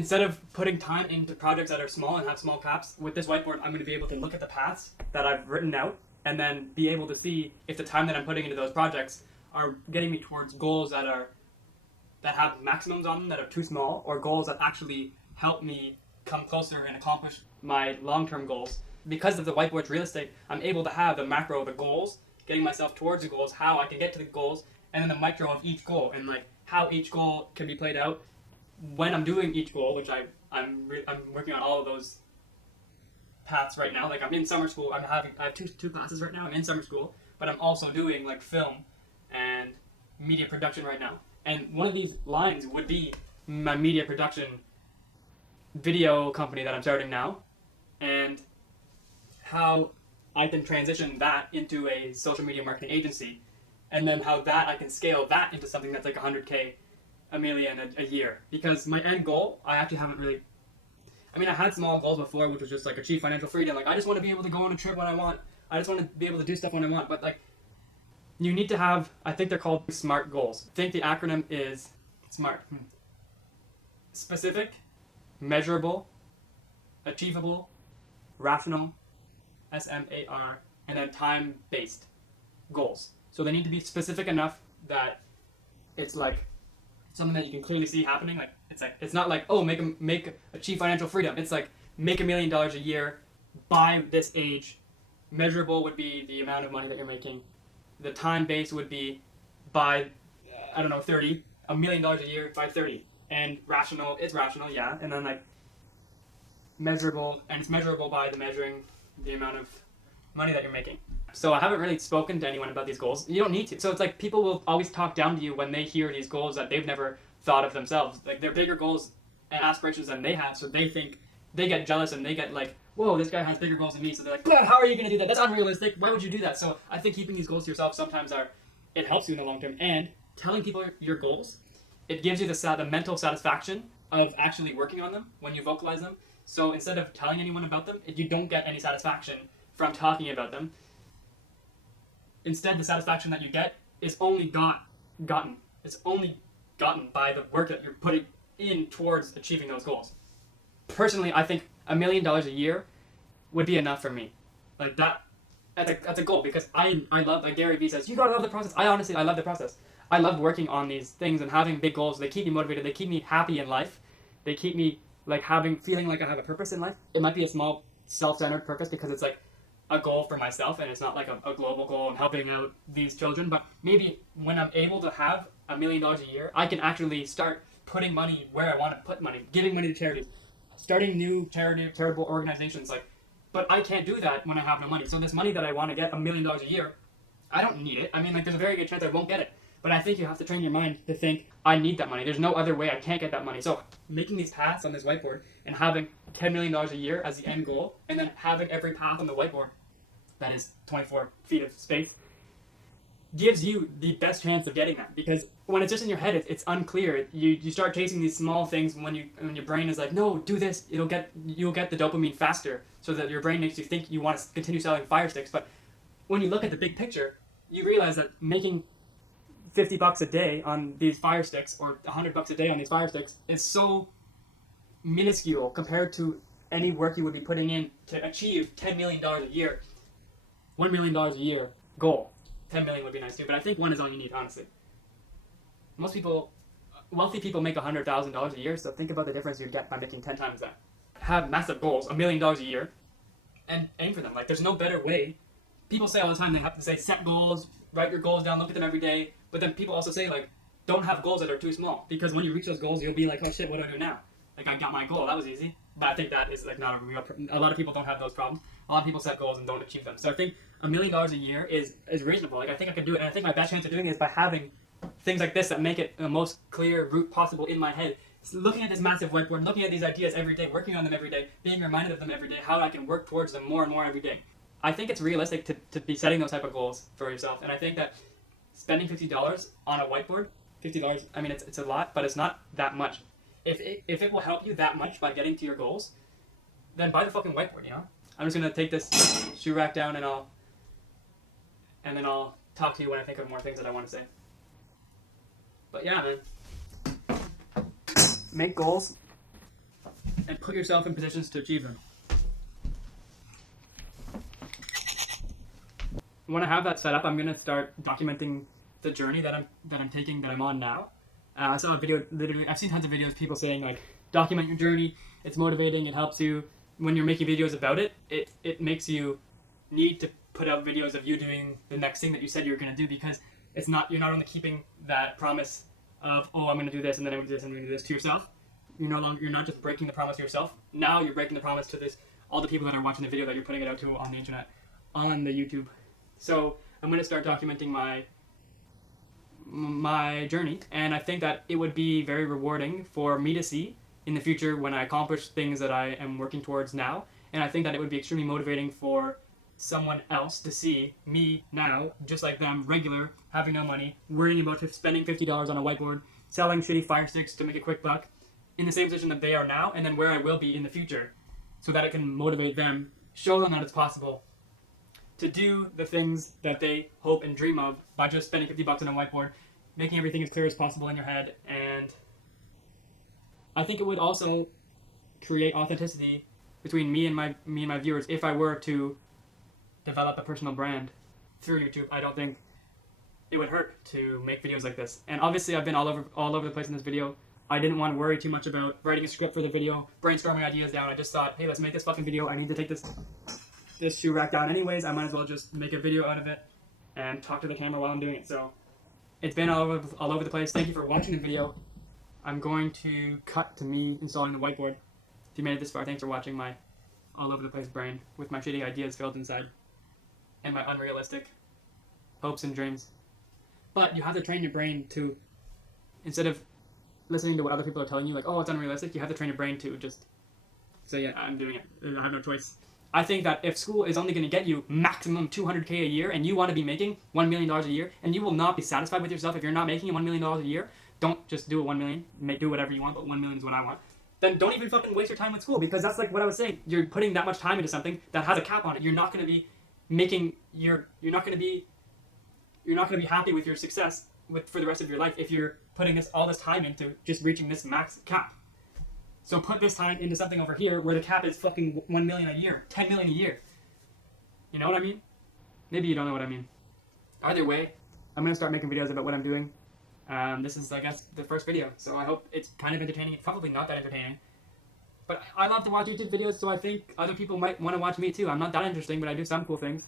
Instead of putting time into projects that are small and have small caps, with this whiteboard, I'm going to be able to look at the paths that I've written out and then be able to see if the time that I'm putting into those projects are getting me towards goals that have maximums on them that are too small, or goals that actually help me come closer and accomplish my long-term goals. Because of the whiteboard's real estate, I'm able to have the macro, the goals, getting myself towards the goals, how I can get to the goals, and then the micro of each goal, and like how each goal can be played out when I'm doing each goal, which I'm working on all of those paths right now. Like I'm in summer school, I have two classes right now. I'm in summer school, but I'm also doing like film and media production right now. And one of these lines would be my media production video company that I'm starting now, and how I can transition that into a social media marketing agency, and then how that I can scale that into something that's like 100K, a million a year. Because my end goal, I actually haven't really, I mean, I had small goals before, which was just like achieve financial freedom. Like I just want to be able to go on a trip when I want. I just want to be able to do stuff when I want. But like, you need to have, I think they're called SMART goals. I think the acronym is SMART. Specific, measurable, achievable, rational, SMAR, and then time-based goals. So they need to be specific enough that it's like something that you can clearly see happening. Like it's not like, oh, achieve financial freedom. It's like make $1 million a year by this age. Measurable would be the amount of money that you're making. The time base would be by 30, $1 million a year by 30. And rational, it's rational, yeah. And then like measurable, and it's measurable by measuring the amount of money that you're making. So I haven't really spoken to anyone about these goals. You don't need to. So it's like people will always talk down to you when they hear these goals that they've never thought of themselves. Like they're bigger goals and aspirations than they have, so they think, they get jealous and they get like, whoa, this guy has bigger goals than me. So they're like, how are you going to do that? That's unrealistic. Why would you do that? So I think keeping these goals to yourself sometimes it helps you in the long term. And telling people your goals, it gives you the mental satisfaction of actually working on them when you vocalize them. So instead of telling anyone about them, you don't get any satisfaction from talking about them. Instead, the satisfaction that you get is only gotten. It's only gotten by the work that you're putting in towards achieving those goals. Personally, I think $1 million a year would be enough for me. Like that's a goal, because I love, like Gary Vee says, you gotta love the process. I love the process. I love working on these things and having big goals. They keep me motivated. They keep me happy in life. They keep me like feeling like I have a purpose in life. It might be a small self-centered purpose because it's like a goal for myself and it's not like a global goal and helping out these children. But maybe when I'm able to have $1 million a year, I can actually start putting money where I want to put money, giving money to charities, starting new charitable organizations. But I can't do that when I have no money. So this money that I want to get, $1 million a year, I don't need it. I mean, like there's a very good chance I won't get it. But I think you have to train your mind to think, I need that money. There's no other way I can't get that money. So making these paths on this whiteboard and having $10 million a year as the end goal, and then having every path on the whiteboard that is 24 feet of space, gives you the best chance of getting that. Because when it's just in your head, it's unclear. You start chasing these small things when your brain is like, no, do this. You'll get the dopamine faster, so that your brain makes you think you want to continue selling fire sticks. But when you look at the big picture, you realize that making $50 a day on these fire sticks, or $100 a day on these fire sticks, is so minuscule compared to any work you would be putting in to achieve $10 million a year. $1 million a year goal. 10 million would be nice too, but I think one is all you need, honestly. Most people, wealthy people, make $100,000 a year, so think about the difference you'd get by making 10 times that. Have massive goals, $1 million a year, and aim for them. Like, there's no better way. People say all the time, they have to say, set goals, write your goals down, look at them every day. But then people also say, like, don't have goals that are too small, because when you reach those goals, you'll be like, oh shit, what do I do now? Like, I got my goal, that was easy. But I think that is like not a real a lot of people don't have those problems. A lot of people set goals and don't achieve them. So I think $1 million a year is reasonable. Like, I think I could do it, and I think my best chance of doing it is by having things like this that make it the most clear route possible in my head. So looking at this massive whiteboard, looking at these ideas every day, working on them every day, being reminded of them every day, how I can work towards them more and more every day. I think it's realistic to be setting those type of goals for yourself, and I think that spending $50 on a whiteboard, $50, I mean, it's a lot, but it's not that much. If it will help you that much by getting to your goals, then buy the fucking whiteboard, you know? I'm just gonna take this shoe rack down and then I'll talk to you when I think of more things that I want to say. But yeah, man. Make goals. and put yourself in positions to achieve them. When I have that set up, I'm gonna start documenting the journey that I'm taking, that I'm on now. I saw a video, literally, I've seen tons of videos, people saying like, document your journey. It's motivating. It helps you when you're making videos about it. It makes you need to put out videos of you doing the next thing that you said you were gonna do, because you're not only keeping that promise of, oh, I'm gonna do this and then I'm gonna do this and I'm gonna do this to yourself. You're not just breaking the promise to yourself. Now you're breaking the promise to all the people that are watching the video that you're putting it out to on the internet, on the YouTube. So I'm gonna start documenting my journey, and I think that it would be very rewarding for me to see in the future when I accomplish things that I am working towards now. And I think that it would be extremely motivating for someone else to see me now, just like them, regular, having no money, worrying about spending $50 on a whiteboard, selling shitty fire sticks to make a quick buck, in the same position that they are now, and then where I will be in the future, so that it can motivate them, show them that it's possible to do the things that they hope and dream of by just spending $50 on a whiteboard, making everything as clear as possible in your head. And I think it would also create authenticity between me and my viewers if I were to develop a personal brand through YouTube. I don't think it would hurt to make videos like this. And obviously I've been all over the place in this video. I didn't want to worry too much about writing a script for the video, brainstorming ideas down. I just thought, hey, let's make this fucking video. I need to take this shoe rack down anyways. I might as well just make a video out of it and talk to the camera while I'm doing it. So it's been all over the place. Thank you for watching the video. I'm going to cut to me installing the whiteboard. If you made it this far, thanks for watching my all over the place brain with my shitty ideas filled inside and my unrealistic hopes and dreams. But you have to train your brain to, instead of listening to what other people are telling you, like, oh, it's unrealistic, you have to train your brain to just say, yeah, I'm doing it. I have no choice. I think that if school is only going to get you maximum $200K a year and you want to be making $1 million a year, and you will not be satisfied with yourself if you're not making $1 million a year, don't just do a $1 million, do whatever you want, but $1 million is what I want. Then don't even fucking waste your time with school, because that's like what I was saying. You're putting that much time into something that has a cap on it. You're not going to be you're not going to be happy with your success for the rest of your life if you're putting all this time into just reaching this max cap. So put this time into something over here where the cap is fucking $1 million a year, $10 million a year. You know what I mean? Maybe you don't know what I mean. Either way, I'm going to start making videos about what I'm doing. This is, I guess, the first video, so I hope it's kind of entertaining. It's probably not that entertaining, but I love to watch YouTube videos, so I think other people might want to watch me too. I'm not that interesting, but I do some cool things.